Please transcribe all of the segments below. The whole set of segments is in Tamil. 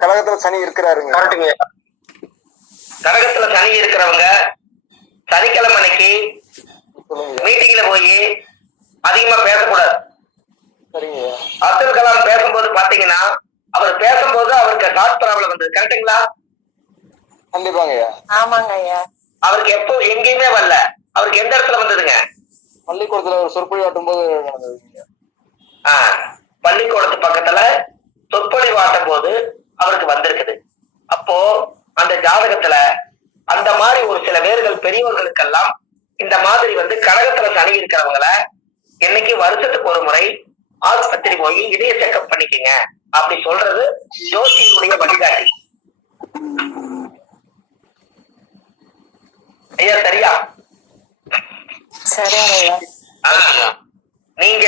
கடகத்துல சனி இருக்கிறாருங்க. கடகத்துல சனி இருக்கிறவங்க சனிக்கிழமை அன்னைக்கு மீட்டிங்ல போய் அதிகமா பேசக்கூடாது. அப்துல் கலாம் பேசும்போது பாத்தீங்கன்னா அவர் பேசும்போது அவருக்கு ஹார்ட் ப்ராப்ளம் வந்தது. கரெக்டுங்களா? கண்டிப்பாங்க ஐயா. ஆமாங்க ஐயா. அவருக்கு எப்போ எங்கேயுமே வரல. அவருக்கு எந்த இடத்துல வந்ததுங்க? பள்ளிக்கூடத்துல ஒரு சொற்பொழிவு ஆட்டும் போது நடந்ததுங்க. பள்ளிக்கூடத்து பக்கத்துல சொற்பொழிவு ஆட்டும் போது அவருக்கு வந்திருக்குது. அப்போ அந்த ஜாதகத்துல அந்த மாதிரி ஒரு சில பேர்கள் பெரியவர்களுக்கெல்லாம் இந்த மாதிரி கடகத்துல சனி இருக்கிறவங்கள என்னைக்கு வருஷத்துக்கு ஒரு முறை ஆஸ்பத்திரி போய் இதய செக்அப் பண்ணிக்கங்க அப்படி சொல்றது ஜோசியனுடைய வழிகாட்டி. ஐயா சரியா? நீங்க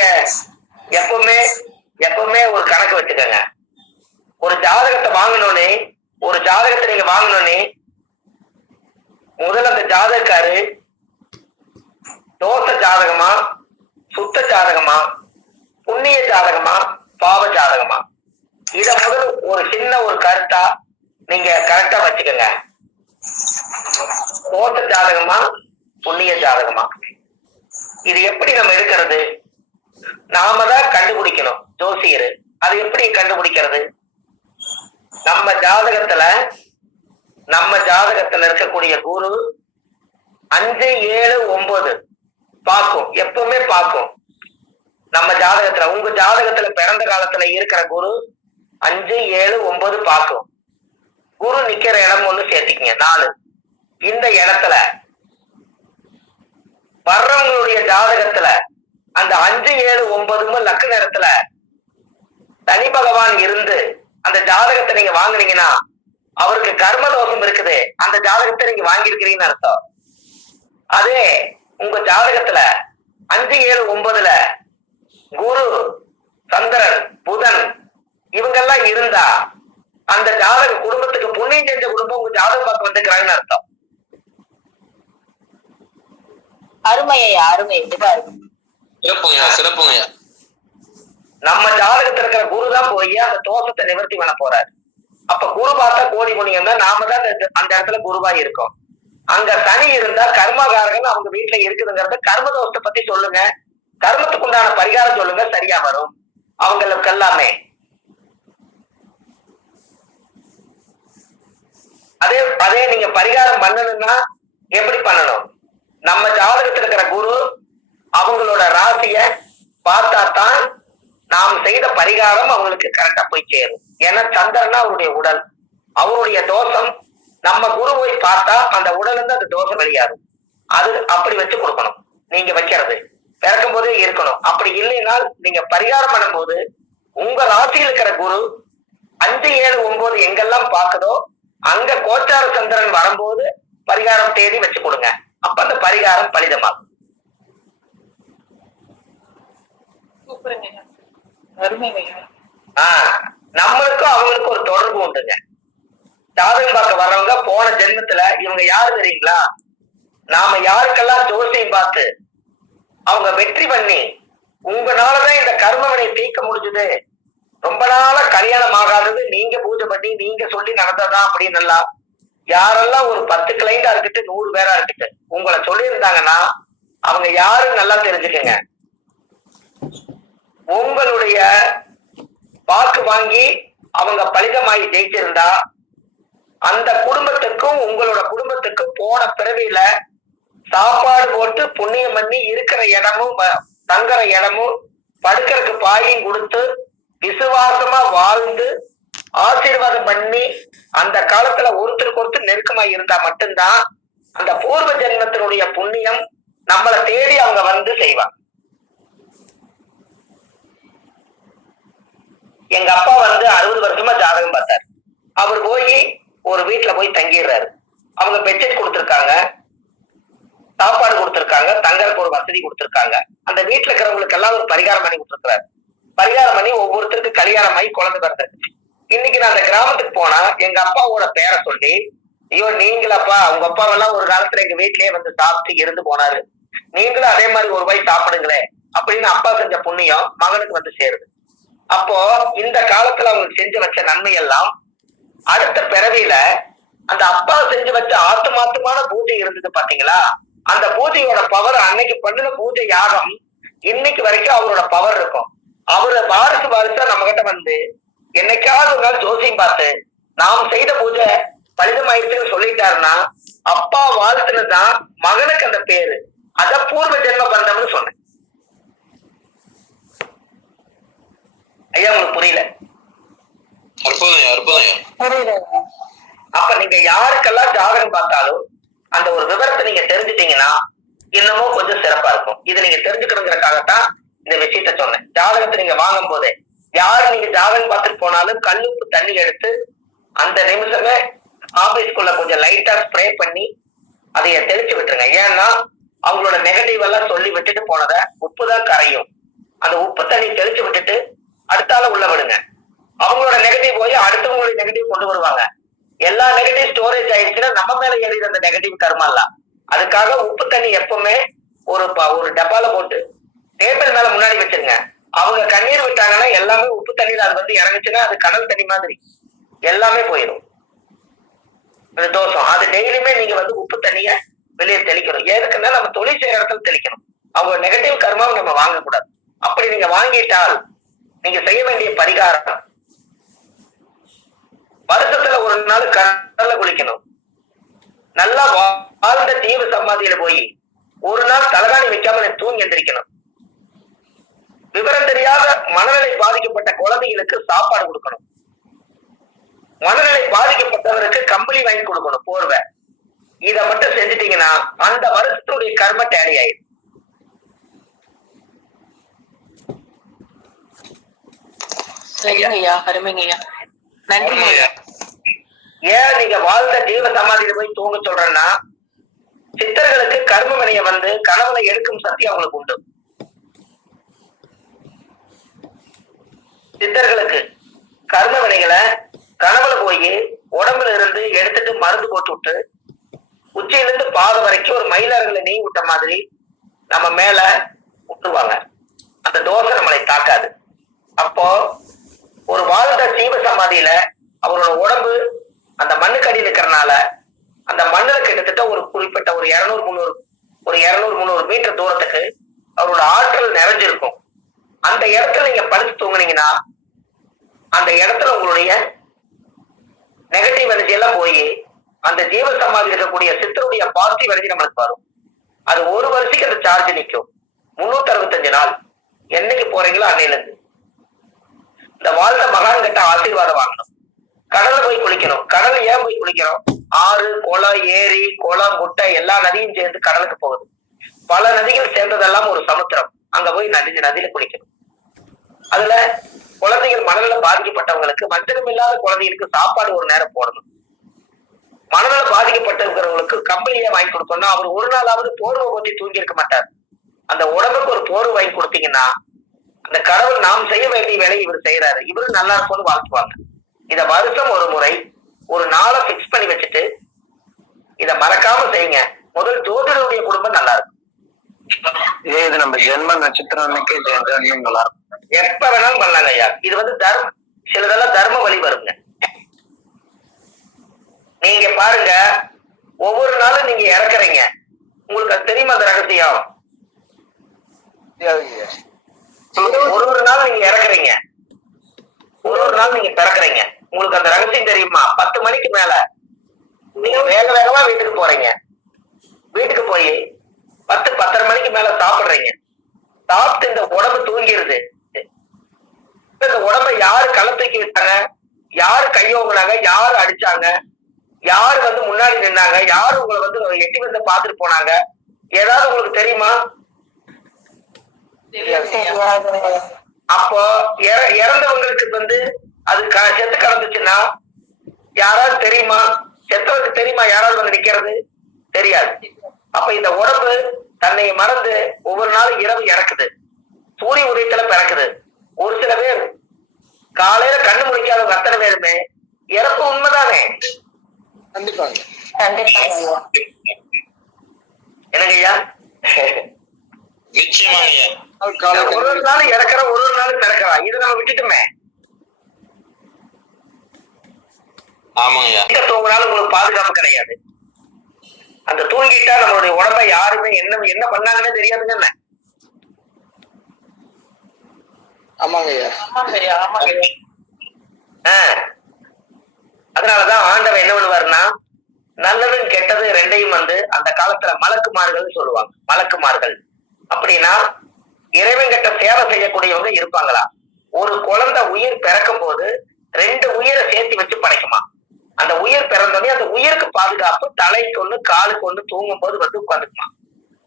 எப்பவுமே ஒரு கணக்கு வச்சுக்கோங்க. ஒரு ஜாதகத்தை வாங்கணும்னே நீங்க வாங்கணும்னே முதல்ல அந்த ஜாதகக்காரு தோச ஜாதகமா, சுத்த ஜாதகமா, புண்ணிய ஜாதகமா, பாவ ஜாதகமா, இத முதல் ஒரு சின்ன ஒரு கருத்தா நீங்க கரெக்டா வச்சுக்கோங்க. தோச ஜாதகமா, புண்ணிய ஜாதகமா, இது எப்படி நம்ம எடுக்கிறது? நாம தான் கண்டுபிடிக்கணும். ஜோசியர் அது எப்படி கண்டுபிடிக்கிறது? நம்ம ஜாதகத்துல இருக்கக்கூடிய குரு 5, 7, 9 பார்க்கும். எப்பவுமே பார்க்கும். நம்ம ஜாதகத்துல உங்க ஜாதகத்துல பிறந்த காலத்துல இருக்கிற குரு 5, 7, 9 பார்க்கும். குரு நிக்கிற இடம் ஒண்ணு சேர்த்திக்கங்க 4. இந்த இடத்துல வர்றவங்களுடைய ஜாதகத்துல அந்த 5, 7, 9 லக்கு நேரத்துல சனி பகவான் இருந்து அந்த ஜாதகத்தை நீங்க வாங்குனீங்கன்னா அவருக்கு கர்ம தோஷம் இருக்குது. அந்த ஜாதகத்தை நீங்க வாங்கியிருக்கிறீங்கன்னு அர்த்தம். அதே உங்க ஜாதகத்துல 5, 7, 9 குரு, சந்திரன், புதன் இவங்கெல்லாம் இருந்தா அந்த ஜாதக குடும்பத்துக்கு புண்ணியம் செஞ்ச குடும்பம் உங்க ஜாதகம் பார்க்க வந்துக்கிறாங்கன்னு அர்த்தம். அருமையா அருமை. சிறப்புங்க. நம்ம ஜாதகத்துல இருக்கிற குரு தான் போய் அந்த தோஷத்தை நிவர்த்தி பண்ண போறாரு. அப்ப குரு பார்த்தா கோடி புண்ணியம் தான். நாம தான் அந்த இடத்துல குருவா இருக்கோம். அங்க சனி இருந்தா கர்மகாரகன் அவங்க வீட்டுல இருக்குதுங்கிறத கர்ம தோஷத்தை பத்தி சொல்லுங்க. கர்மத்துக்கு உண்டான பரிகாரம் சொல்லுங்க, சரியா வரும் அவங்களுக்கு எல்லாமே. அதே நீங்க பரிகாரம் பண்ணணும்னா எப்படி பண்ணணும்? நம்ம ஜாதகத்துல இருக்கிற குரு அவங்களோட ராசிய பார்த்தா தான் நாம் செய்த பரிகாரம் அவங்களுக்கு கரெக்டா போய் சேரும். ஏன்னா சந்திரனா அவருடைய உடல், அவருடைய தோஷம் நம்ம குரு போய் பார்த்தா அந்த உடல் இருந்து அந்த தோஷம் வெளியாகும். அது அப்படி வச்சு கொடுக்கணும். நீங்க வைக்கிறது பிறக்கும் போதே இருக்கணும். அப்படி இல்லைனால் நீங்க பரிகாரம் பண்ணும் போது உங்க ராசியில் இருக்கிற குரு 5, 7, 9 எங்கெல்லாம் பார்க்குதோ அங்க கோச்சார சந்திரன் வரும்போது பரிகாரம் தேடி வச்சு கொடுங்க. அப்ப அந்த பரிகாரம் பலிதமாகும். நம்மளுக்கும் அவங்களுக்கும் ஒரு தொடர்பு உண்டுங்க. ஜாதகம் பார்க்க வர்றவங்க போன ஜென்மத்துல இவங்க யாரு தெரியுங்களா? நாம யாருக்கெல்லாம் ஜோசியம் பார்த்து அவங்க வெற்றி பண்ணி உங்களாலதான் இந்த கர்மவினை தீர்க்க முடிஞ்சது, ரொம்ப நாளா கல்யாணம் ஆகாதது நீங்க பூஜை பண்ணி நீங்க சொல்லி நடந்ததா அப்படின்னு எல்லாம் யாரெல்லாம் ஒரு 10 கிளைண்டா இருக்கட்டு 100 பேரா இருக்கட்டு உங்களை சொல்லியிருந்தாங்கன்னா அவங்க யாருன்னு நல்லா தெரிஞ்சுக்கங்க. உங்களுடைய வாக்கு வாங்கி அவங்க பலிதமாகி ஜெயிச்சிருந்தா அந்த குடும்பத்துக்கும் உங்களோட குடும்பத்துக்கும் போன பிறவியில சாப்பாடு போட்டு புண்ணியம் பண்ணி இருக்கிற இடமும் தங்குற இடமும் படுக்கிறதுக்கு பாயும் கொடுத்து விசுவாசமா வாழ்ந்து ஆசீர்வாதம் பண்ணி அந்த காலத்துல ஒருத்தருக்கு ஒருத்தர் நெருக்கமா இருந்தா மட்டும்தான் அந்த பூர்வ ஜென்மத்தினுடைய புண்ணியம் நம்மளை தேடி அவங்க வந்து செய்வாங்க. எங்க அப்பா 60 வருஷமா ஜாதகம் பார்த்தாரு. அவர் போய் ஒரு வீட்டுல போய் தங்கிடுறாரு. அவங்க பெட்ஷீட் கொடுத்துருக்காங்க, சாப்பாடு கொடுத்துருக்காங்க, தங்கறதுக்கு ஒரு வசதி கொடுத்துருக்காங்க. அந்த வீட்டுல இருக்கிறவங்களுக்கு எல்லாம் ஒரு பரிகாரம் பண்ணி கொடுத்துருக்காரு. பரிகாரம் பண்ணி ஒவ்வொருத்தருக்கு கல்யாணம் ஆகி குழந்தை பிறந்திருக்கு. இன்னைக்கு நான் அந்த கிராமத்துக்கு போனா எங்க அப்பாவோட பேரை சொல்லி, ஐயோ நீங்களாப்பா உங்க அப்பாவெல்லாம் ஒரு காலத்துல எங்க வீட்லயே வந்து சாப்பிட்டு இருந்து போனாரு, நீங்களும் அதே மாதிரி ஒரு வாய் சாப்பிடுங்களேன் அப்படின்னு அப்பா செஞ்ச புண்ணியம் மகனுக்கு வந்து சேருது. அப்போ இந்த காலத்துல அவங்க செஞ்சு வச்ச நன்மை எல்லாம் அடுத்த பிறவியில அந்த அப்பா செஞ்சு வச்ச ஆத்துமாத்துமான பூஜை இருந்தது பாத்தீங்களா, அந்த பூஜையோட பவர், அன்னைக்கு பண்ணின பூஜை யாகம் இன்னைக்கு வரைக்கும் அவரோட பவர் இருக்கும். அவரு வாரிசா நம்ம கிட்ட வந்து என்னைக்காவது ஒரு நாள் ஜோசியம் பார்த்து நாம் செய்த பூஜை பலிதமாயிருச்சுன்னு சொல்லிட்டாருன்னா அப்பா வாழ்த்துனதுதான் மகனுக்கு அந்த பேரு. அத பூர்வ ஜென்ம பந்தம்னு சொன்னேன். ஐயா உங்களுக்கு புரியல? அப்ப நீங்க யாருக்கெல்லாம் ஜாதகம் பார்த்தாலும் அந்த ஒரு விவரத்தை நீங்க தெரிஞ்சுட்டீங்கன்னா இன்னமும் கொஞ்சம் சிறப்பா இருக்கும். இதை நீங்க தெரிஞ்சுக்கணுங்கிறதுக்காகத்தான் இந்த விஷயத்த சொன்னேன். ஜாதகத்தை நீங்க வாங்கும் போதே யாரு நீங்க ஜாதகம் பார்த்துட்டு போனாலும் கல்லுப்பு தண்ணி எடுத்து அந்த நிமிஷமே ஆபீஸ்க்குள்ள கொஞ்சம் லைட்டா ஸ்ப்ரே பண்ணி அதைய தெளிச்சு விட்டுருங்க. ஏன்னா அவங்களோட நெகட்டிவ் எல்லாம் சொல்லி விட்டுட்டு போனத உப்பு தான் கரையும். அந்த உப்பு தண்ணி தெளிச்சு விட்டுட்டு அடுத்தால உள்ள விடுங்க. அவங்களோட நெகட்டிவ் போய் அடுத்தவங்களுடைய நெகட்டிவ் கொண்டு வருவாங்க. எல்லா நெகட்டிவ் ஸ்டோரேஜ் ஆயிடுச்சுன்னா நம்ம மேல ஏறிற அந்த நெகட்டிவ் கர்மாலாம். அதுக்காக உப்பு தண்ணி எப்பவுமே ஒரு டப்பால போட்டு டேபிள் மேல முன்னாடி வச்சிருங்க. அவங்க கண்ணீர் விட்டாங்கன்னா எல்லாமே உப்பு தண்ணீர் அது வந்து இறங்குச்சுன்னா அது கடல் தண்ணி மாதிரி எல்லாமே போயிடும். அந்த தோஷம் அது டெய்லியுமே நீங்க வந்து உப்பு தண்ணிய வெளியே தெளிக்கணும். எதுக்குன்னா நம்ம தொழில் செய்யற இடத்துல தெளிக்கணும். அவங்க நெகட்டிவ் கர்மாவை நம்ம வாங்கக்கூடாது. அப்படி நீங்க வாங்கிட்டால் நீங்க செய்ய வேண்டிய பரிகாரம், வருஷத்துல ஒரு நாள் கடல்ல குளிக்கணும். நல்லா வாழ்ந்த தீவு சமாதியில போய் ஒரு நாள் தலகாணி வைக்காம தூங்கி எந்திரிக்கணும். விவரம் தெரியாத மனநிலை பாதிக்கப்பட்ட குழந்தைகளுக்கு சாப்பாடு கொடுக்கணும். மனநிலை பாதிக்கப்பட்டவருக்கு கம்பளி வாங்கி கொடுக்கணும், போர்வை. இத மட்டும் செஞ்சுட்டீங்கன்னா அந்த வருஷத்துடைய கர்ம டேலி ஆயிடும். ஏன் நீங்க வாழ்ந்த ஜீவ சமாதியில போய் தூங்க சொல்றேன்னா, சித்தர்களுக்கு கர்ம வினைய வந்து கனவுல எடுக்கும் சக்தி அவங்களுக்கு உண்டு. சித்தர்களுக்கு கர்ம வினைகளை கனவுல போய் உடம்புல இருந்து எடுத்துட்டு மருந்து போட்டு விட்டு உச்சியில இருந்து பாதம் வரைக்கும் ஒரு மயிலாறுகளை நெய் விட்ட மாதிரி நம்ம மேல விட்டுருவாங்க. அந்த தோசை நம்மளை தாக்காது. அப்போ ஒரு வாழ்ந்த ஜீவ சமாதியில அவரோட உடம்பு அந்த மண்ணுக்கடியில் இருக்கிறனால அந்த மண்ணுல கிட்டத்தட்ட ஒரு குறிப்பிட்ட ஒரு 200-300 மீட்டர் தூரத்துக்கு அவரோட ஆற்றல் நிறைஞ்சிருக்கும். அந்த இடத்துல நீங்க படுத்து தூங்குனீங்கன்னா அந்த இடத்துல உங்களுடைய நெகட்டிவ் எனர்ஜி எல்லாம் போய் அந்த ஜீவ சமாதி இருக்கக்கூடிய சித்தருடைய பாசிட்டிவ் எனர்ஜி நம்மளுக்கு வரும். அது ஒரு வருஷத்துக்கு அந்த சார்ஜ் நிற்கும். 365 நாள். என்னைக்கு போறீங்களோ அன்னையில இருந்து இந்த வாழ்ந்த மகான் கிட்ட ஆசீர்வாதம் வாங்கணும். கடல்ல போய் குளிக்கணும். கடல் ஏன் போய் குளிக்கிறோம்? ஆறு, குளம், ஏரி, குளம், குட்டை எல்லா நதியும் சேர்ந்து கடலுக்கு போகுது. பல நதிகள் சேர்ந்ததெல்லாம் ஒரு சமுத்திரம். அங்க போய் நதியில குளிக்கணும். அதுல குழந்தைகள் மனநல பாதிக்கப்பட்டவங்களுக்கு, வஞ்சகம் இல்லாத குழந்தைகளுக்கு சாப்பாடு ஒரு நேரம் போடணும். மனநல பாதிக்கப்பட்டவங்களுக்கு கம்பெனியை வாங்கி கொடுக்கணும்னா அவர் ஒரு நாளாவது போர்வை போட்டி தூங்கி இருக்க மாட்டார். அந்த உடம்புக்கு ஒரு போர்வை வாங்கி கொடுத்தீங்கன்னா அந்த கடவுள் நாம் செய்ய வேண்டிய வேலையை இவர் செய்யறாரு, இவரு நல்லா இருக்கும்னு வாழ்த்துவாங்க. இத வருஷம் ஒரு முறை ஒரு நாளை பிக்ஸ் பண்ணி வச்சுட்டு இத மறக்காம செய்யுங்க. முதல் ஜோதிடருடைய குடும்பம் நல்லா இருக்கும். இது நம்ம ஜென்ம நட்சத்திரம் நல்லா இருக்கும். எப்ப வேணாலும் பண்ணலாங்க ஐயா. இது வந்து சிலதெல்லாம் தர்ம வழி வருங்க. நீங்க பாருங்க, ஒவ்வொரு நாளும் நீங்க இறக்குறீங்க. உங்களுக்கு அது தெரியுமா அந்த ரகசியம்? ஒரு நாள் நீங்க இறக்குறீங்க, ஒரு நாள் நீங்க பிறக்குறீங்க. உங்களுக்கு அந்த ரகசியம் தெரியுமா? 10 மணிக்கு மேல நீங்க வேக வேகமா வீட்டுக்கு போறீங்க. வீட்டுக்கு போய் 10-10:30 மணிக்கு மேல சாப்பிடுறீங்க. சாப்பிட்டு இந்த உடம்பு தூங்கிடுது. இந்த உடம்பை யாரு களை தூக்கி விட்டாங்க, யாரு கையோங்கினாங்க, யாரு அடிச்சாங்க, யாரு வந்து முன்னாடி நின்னாங்க, யாரு உங்களை வந்து எட்டி வந்து பாத்துட்டு போனாங்க, ஏதாவது உங்களுக்கு தெரியுமா? அப்போ இறந்தவங்களுக்கு வந்து அது செத்து கலந்துச்சுன்னா யாராவது தெரியுமா? செத்தவருக்கு தெரியுமா யாராவது வந்து நிக்கிறது? தெரியாது. அப்ப இந்த உடம்பு தன்னை மறந்து ஒவ்வொரு நாளும் இரவு இறக்குது, சூரிய உதயத்துல பிறக்குது. ஒரு சில பேர் காலையில கண்ணு முடிக்காத அத்தனை பேருமே இறப்பு உண்மைதானே? கண்டிப்பாங்க. என்னங்க ஐயா? நிச்சயமாங்க ஐயா. ஒரு ஒரு நாள் இறக்குறோம், ஒரு ஒரு நாள் பிறக்கலாம். இது நம்ம விட்டுட்டுமே. ஆமாங்க ஐயா. தூங்கினாலும் உங்களுக்கு பாதுகாப்பு கிடையாது. அந்த தூங்கிட்டா நம்மளுடைய உடம்பை யாருமே என்ன என்ன பண்ணாங்கன்னே தெரியாதுங்க. ஆமாங்க ஐயா. அதனாலதான் ஆண்டவன் என்ன பண்ணுவாருன்னா, நல்லதும் கெட்டது ரெண்டையும் அந்த காலத்துல மலக்குமார்கள் சொல்லுவாங்க. மலக்குமார்கள் அப்படின்னா இறைவன் கிட்ட சேவை செய்யக்கூடியவங்க இருப்பாங்களா. ஒரு குழந்தை உயிர் பிறக்கும் போது 2 உயிரை சேர்த்து வச்சு படைக்குமா. அந்த உயிர் பிறந்தோடனே அந்த உயிருக்கு பாதுகாப்பு தலைக்கு ஒண்ணு காலுக்கு ஒண்ணு தூங்கும் போது உட்காந்துக்குமா.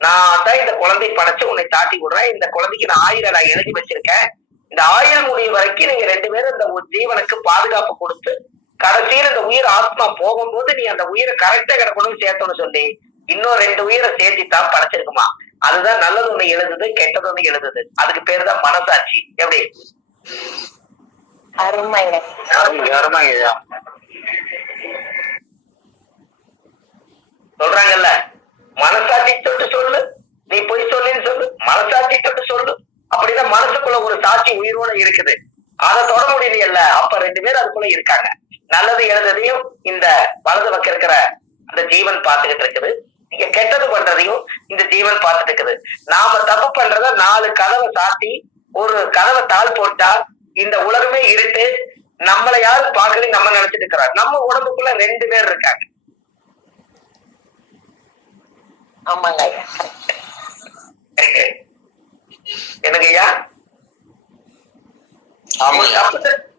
நான் தான் இந்த குழந்தை படைச்சு உன்னை தாட்டி விடுறேன், இந்த குழந்தைக்கு நான் 1000 நான் எழுதி வச்சிருக்கேன், இந்த 1000 முடியும் வரைக்கும் நீங்க 2 பேரும் இந்த ஜீவனுக்கு பாதுகாப்பு கொடுத்து கடைசியில் இந்த உயிர் ஆத்மா போகும்போது நீ அந்த உயிரை கரெக்டா கிடக்கணும்னு சேர்த்தோன்னு சொல்லி இன்னும் 2 உயிரை சேர்த்தித்தான் படைச்சிருக்குமா. அதுதான் நல்லது ஒண்ணு எழுதுது, கெட்டது ஒண்ணு எழுதுது. அதுக்கு பேரு தான் மனசாட்சி. எப்படி? அருமைங்க. அருமைங்க ஐயா. சொல்றாங்கல்ல, மனசாட்சி தொட்டு சொல்லு, நீ பொய் சொல்லுன்னு சொல்லு, மனசாட்சி தொட்டு சொல்லு. அப்படிதான் மனசுக்குள்ள ஒரு சாட்சி உயிரோட இருக்குது. அதை தொட முடியலையல்ல, அப்ப 2 பேர் அதுக்குள்ள இருக்காங்க. நல்லது எழுதுறதையும் இந்த வலது பக்கம் இருக்கிற அந்த ஜீவன் பார்த்துக்கிட்டு இருக்குது, நீங்க கெட்டது பண்றதையும் இந்த ஜீவன் பார்த்துட்டு இருக்குது. நாம தப்பு பண்றத 4 கதவை சாத்தி ஒரு கதவை தாழ் போட்டா இந்த உலகமே இருட்டு, நம்மளை யாரும் பார்க்கல நம்ம நினைச்சிட்டு இருக்கிறோம். நம்ம உடம்புக்குள்ள 2 பேர் இருக்காங்க. ஆமாங்க ஐயா. எனக்கு ஐயா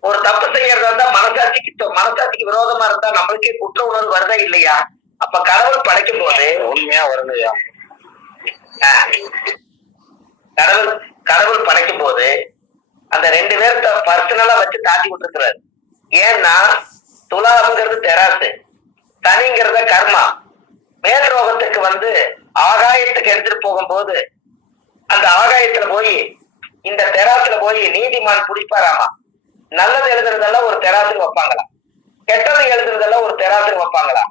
ஒரு தப்பு செய்யறதா இருந்தா மனசாட்சிக்கு விரோதமா இருந்தா நம்மளுக்கே குற்ற உணர்வு வருதா இல்லையா? அப்ப கடவுள் படைக்கும் போது உண்மையா வருங்க ஐயா. கடவுள் படைக்கும் போது அந்த 2 பேர்த்த பர்சனலா வச்சு தாட்டி விட்டுருக்கிறாரு. ஏன்னா துலாம்ங்கிறது தெராசு, தனிங்கிறத கர்மா. மேல்ரோகத்துக்கு ஆகாயத்துக்கு எடுத்துட்டு போகும்போது அந்த ஆகாயத்துல போய் இந்த தெராசுல போய் நீதிமான் பிடிப்பாராமா. நல்லது எழுதுறதெல்லாம் ஒரு தெராசுக்கு வைப்பாங்களா, கெட்டது எழுதுறதெல்லாம் ஒரு தெராசுக்கு வைப்பாங்களா.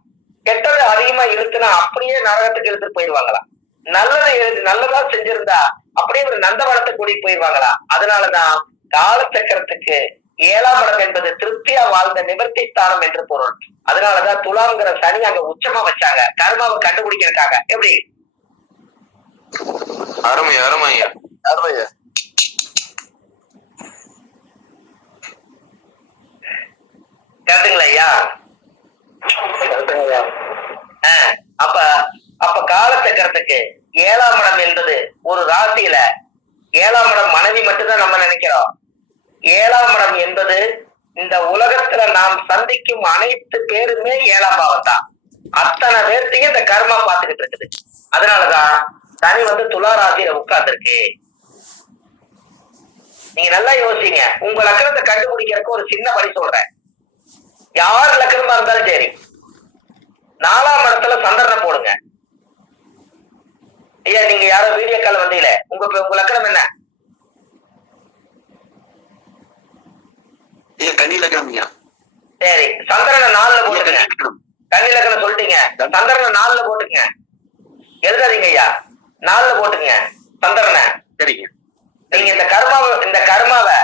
கெட்டது அதிகமா இழுத்துனா அப்படியே நரகத்துக்கு எடுத்துட்டு போயிடுவாங்களா. நல்லதா செஞ்சிருந்தா அப்படியே ஒரு நந்தவனத்தை கூட்டிட்டு போயிடுவாங்களா. அதனாலதான் காலச்சக்கரத்துக்கு 7ஆம் இடம் என்பது திருப்தியா வாழ்ந்த நிவர்த்தி ஸ்தானம் என்று பொருள். அதனாலதான் துலாம்ங்கிற சனி அங்க உச்சமா வச்சாங்க, கர்மாவை கண்டுபிடிக்கிறதுக்காக. எப்படி? அருமை அருமையா. அருமையா. கரெக்டுங்களா ஐயா? கரெக்டுங்க ஐயா. அப்ப காலச்சக்கரத்துக்கு 7ஆம் இடம் என்பது ஒரு ராசியில 7ஆம் இடம் மனைவி மட்டும்தான் நம்ம நினைக்கிறோம். 7ஆம் இடம் என்பது இந்த உலகத்துல நாம் சந்திக்கும் அனைத்து பேருமே 7ஆம் பாவம் தான். அத்தனை பேர்த்தையும் இந்த கர்மா பார்த்துக்கிட்டு இருக்குது. அதனாலதான் சனி துலா ராசியில உட்கார்ந்துருக்கு. நீங்க நல்லா யோசிங்க. உங்க லக்கணத்தை கண்டுபிடிக்கிறதுக்கு ஒரு சின்ன வழி சொல்றேன். யார் லக்கணமா இருந்தாலும் சரி, 4ஆம் இடத்துல சந்திரனை போடுங்க. ஐயா நீங்க யாரோ வீடியோ கால் வந்தீங்களே, உங்க லக்கணம் என்ன? கன்னி லக்கணம்யா. சரி, சந்திரனை 4ல போட்டுங்க. கன்னி லக்கணம் சொல்லிட்டீங்க, சந்திரனை 4ல போட்டுங்க. எழுதாதீங்க ஐயா, 4ல போட்டுங்க சந்திரனை. சரிங்க. நீங்க இந்த கர்மாவை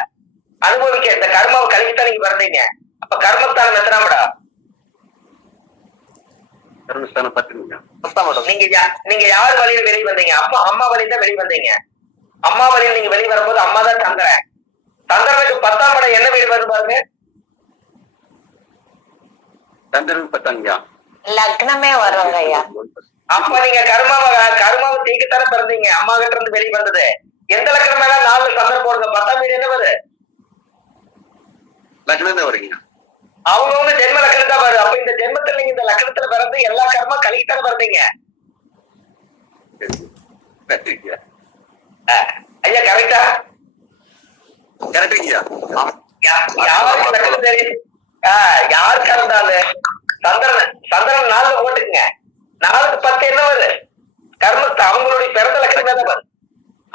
அனுபவிக்க, இந்த கர்மாவை கழிச்சுதான் நீங்க பிறந்தீங்க. அப்ப கர்மஸ்தானம் எத்தனாம் இடம்? கர்மஸ்தானம் 10. நீங்க யார் வழியில வெளியே வந்தீங்க? அம்மா வழியில தான் வெளியே வந்தீங்க. அம்மா வழியில் நீங்க வெளியே வரும்போது அம்மா தான் சந்திரன். சந்திரனுக்கு 10ஆம் இடம் என்ன வீடு வருது பாருங்க. சந்திரன் 10 லக்னமே வருங்க ஐயா. அப்ப நீங்க கர்மாவை தீக்கத்தானே பிறந்தீங்க. அம்மா கிட்ட இருந்து வெளியே வந்தது. எந்த லக்கணம் மேல 4 சந்திரன் போடுங்க. 10ஆம் வீடு என்ன வருது? லக்னம் தான் வருங்க. அவங்கவுங்க ஜென்ம லக்கணம் தான் வருது. அப்ப இந்த ஜென்மத்துல நீங்க இந்த லக்கணத்துல பிறந்து எல்லா கர்மா கழித்தானே பிறந்தீங்க. ஐயா கரெக்டா? கரெக்டுங்கய்யா. யாருக்கு லக்கணம் தெரியுது? யாருக்கா இருந்தாலும் சந்திரன் 4ல போட்டுக்குங்க. 4க்கு 10 என்ன வருது? கர்மத்தை அவங்களுடைய பிறந்த லக்கணமே தான் வருது.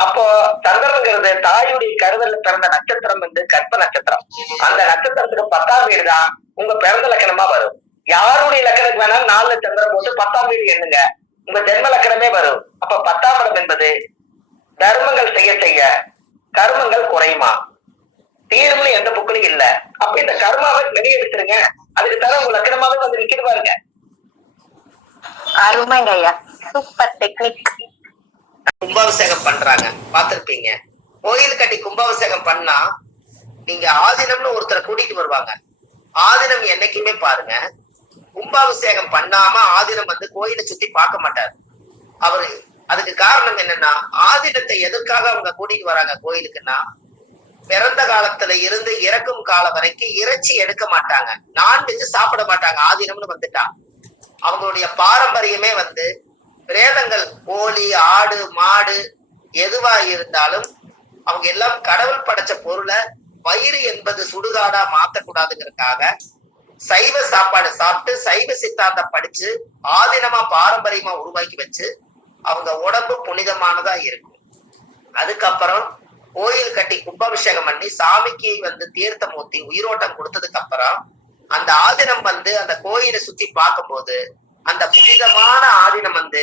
அப்போ சந்திரனுங்கிறது தாயுடைய கருதல்ல பிறந்த நட்சத்திரம் கற்ப நட்சத்திரம். அந்த நட்சத்திரத்துக்கு 10ஆம் வீடு தான் உங்க பிறந்த லக்கணமா வரும். யாருடைய லக்கணத்துக்கு வேணாலும் 4ல சந்திரன் போட்டு 10ஆம் வீடு எண்ணுங்க, உங்க ஜென்ம லக்கணமே வரும். அப்ப 10ஆம் இடம் என்பது தர்மங்கள் செய்ய செய்ய கர்மங்கள் குறையுமா? தீர்வுல எந்த புக்கிலும் இல்ல. அப்ப இந்த கர்மாவை வெளியெடுத்துருங்க. அதுக்கு தர உங்க லக்கணமாவே வந்து நிக்கிட்டு பாருங்க. அருமைங்க ஐயா, சூப்பர் டெக்னிக். கும்பாபிஷேகம் பண்றாங்க, பாத்திருப்பீங்க. கோயில் கட்டி கும்பாபிஷேகம் பண்ணா நீங்க ஆதீனம்னு ஒருத்தரை கூட்டிட்டு வருவாங்க. ஆதீனம் என்னைக்குமே பாருங்க, கும்பாபிஷேகம் பண்ணாம ஆதீனம் வந்து கோயிலை சுத்தி பார்க்க மாட்டாரு அவரு. அதுக்கு காரணம் என்னன்னா, ஆதீனத்தை எதற்காக அவங்க கூட்டிட்டு வராங்க கோயிலுக்குன்னா, பிறந்த காலத்துல இருந்து இறக்கும் காலம் வரைக்கும் இறைச்சி எடுக்க மாட்டாங்க, நான்வெஜ் சாப்பிட மாட்டாங்க. ஆதீனம்னு வந்துட்டா அவங்களுடைய பாரம்பரியமே வந்து பிரேதங்கள் கோழி ஆடு மாடு எதுவா இருந்தாலும் அவங்க எல்லாம் கடவுள் படைச்ச பொருளை வயிறு என்பது சுடுகாடா மாத்தக்கூடாதுங்கிறதுக்காக சைவ சாப்பாடு சாப்பிட்டு சைவ சித்தாந்தம் படிச்சு ஆதீனமா பாரம்பரியமா உருவாக்கி வச்சு அவங்க உடம்பு புனிதமானதா இருக்கும். அதுக்கப்புறம் கோயில் கட்டி கும்பாபிஷேகம் பண்ணி சாமிக்கு வந்து தீர்த்தம் ஊத்தி உயிரோட்டம் கொடுத்ததுக்கு அப்புறம் அந்த ஆதீனம் வந்து அந்த கோயிலை சுத்தி பார்க்கும்போது அந்த புனிதமான ஆதீனம் வந்து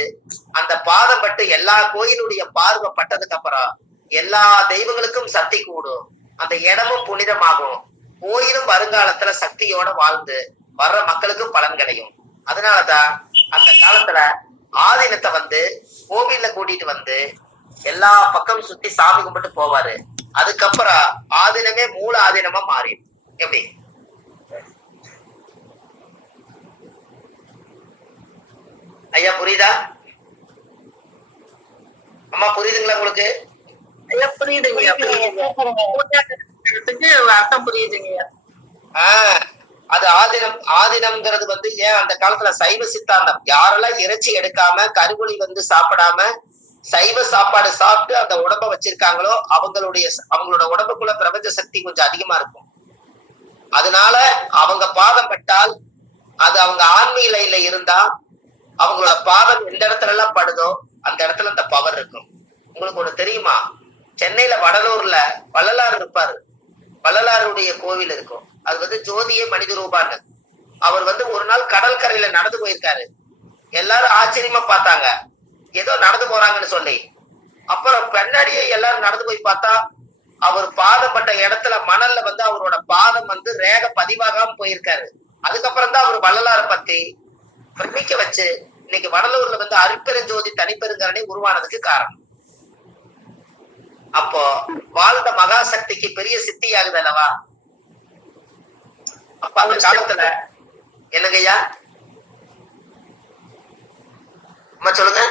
அந்த பாதம் பட்டு எல்லா கோயிலுடைய பார்வை பட்டதுக்கு அப்புறம் எல்லா தெய்வங்களுக்கும் சக்தி கூடும், அந்த இடமும் புனிதமாகும், கோயிலும் வருங்காலத்துல சக்தியோட வாழ்ந்து வர்ற மக்களுக்கும் பலன் கிடைக்கும். அதனாலதான் அந்த காலத்துல ஆதீனத்தை வந்து கோவில்ல கூட்டிட்டு வந்து எல்லா பக்கம் சுத்தி சாமி கும்பிட்டு போவாரு. அதுக்கப்புறம் ஆதீனமே மூல ஆதீனமா மாறிடும். எப்படி ஐயா புரியுதா? அம்மா புரியுதுங்களா உங்களுக்கு? ஐயா புரியுதுங்க, அர்த்தம் புரியுதுங்க. அது ஆதீனம். ஆதீனம்ங்கிறது வந்து ஏன் அந்த காலத்துல சைவ சித்தாந்தம், யாரெல்லாம் இறைச்சி எடுக்காம கருவொளி வந்து சாப்பிடாம சைவ சாப்பாடு சாப்பிட்டு அந்த உடம்ப வச்சிருக்காங்களோ அவங்களோட உடம்புக்குள்ள பிரபஞ்ச சக்தி கொஞ்சம் அதிகமா இருக்கும். அதனால அவங்க பாதம் பட்டால் அது அவங்க ஆன்மீக நிலையில இருந்தா அவங்களோட பாதம் எந்த இடத்துல எல்லாம் படுதோ அந்த இடத்துல அந்த பவர் இருக்கும். உங்களுக்கு ஒண்ணு தெரியுமா? சென்னையில வடலூர்ல வள்ளலார் இருப்பாரு. வள்ளலாருடைய கோவில் இருக்கும். அது வந்து ஜோதியே மனித ரூபான்னு. அவர் வந்து ஒரு நாள் கடல் கரையில நடந்து போயிருக்காரு. எல்லாரும் ஆச்சரியமா பார்த்தாங்க, ஏதோ நடந்து போறாங்கன்னு சொல்லி. அப்புறம் பின்னாடியே எல்லாரும் நடந்து போய் பார்த்தா அவர் பாதப்பட்ட இடத்துல மணல்ல வந்து அவரோட பாதம் வந்து ரேக பதிவாகாம போயிருக்காரு. அதுக்கப்புறம் தான் அவர் வள்ளலாரை பத்தி பிரமிக்க வச்சு இன்னைக்கு வடலூர்ல வந்து அருட்பெருஞ்சோதி தனிப்பெருங்கரணை உருவானதுக்கு காரணம். அப்போ வாழ்ந்த மகாசக்திக்கு பெரிய சித்தி ஆகுது அல்லவா? அப்ப அந்த காலத்துல என்னங்கய்யா அம்மா சொல்லுங்க.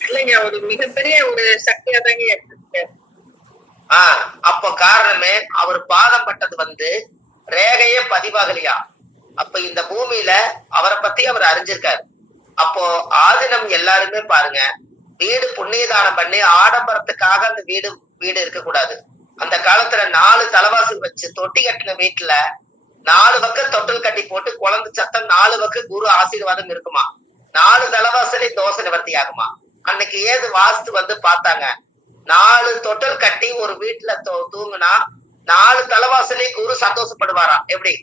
இல்லைங்க, ஒரு மிகப்பெரிய ஒரு சக்தியா தாங்க இருக்கு. அப்ப காரணமே அவர் பாதம் பட்டது வந்து ரேகையே பதிவாகலையா. அப்ப இந்த பூமியில அவரை பத்தி அவர் அறிஞ்சிருக்காரு. அப்போ ஆதீனம் எல்லாருமே பாருங்க, வீடு புண்ணியதானம் பண்ணி ஆடம்பரத்துக்காக அந்த வீடு இருக்கக்கூடாது. அந்த காலத்துல 4 தலைவாசல் வச்சு தொட்டி கட்டின வீட்டுல 4 பக்கம் தொட்டில் கட்டி போட்டு குழந்தை சத்தம் 4 பக்கம் குரு ஆசீர்வாதம் இருக்குமா. 4 தலைவாசலே தோசை நிவர்த்தி ஆகுமா. அன்னைக்கு ஏது வாஸ்து வந்து பார்த்தாங்க, 4 தொட்டில் கட்டி ஒரு வீட்டுல தூங்குனா 4 தலைவாசலே குரு சந்தோஷப்படுவாரா. எப்படி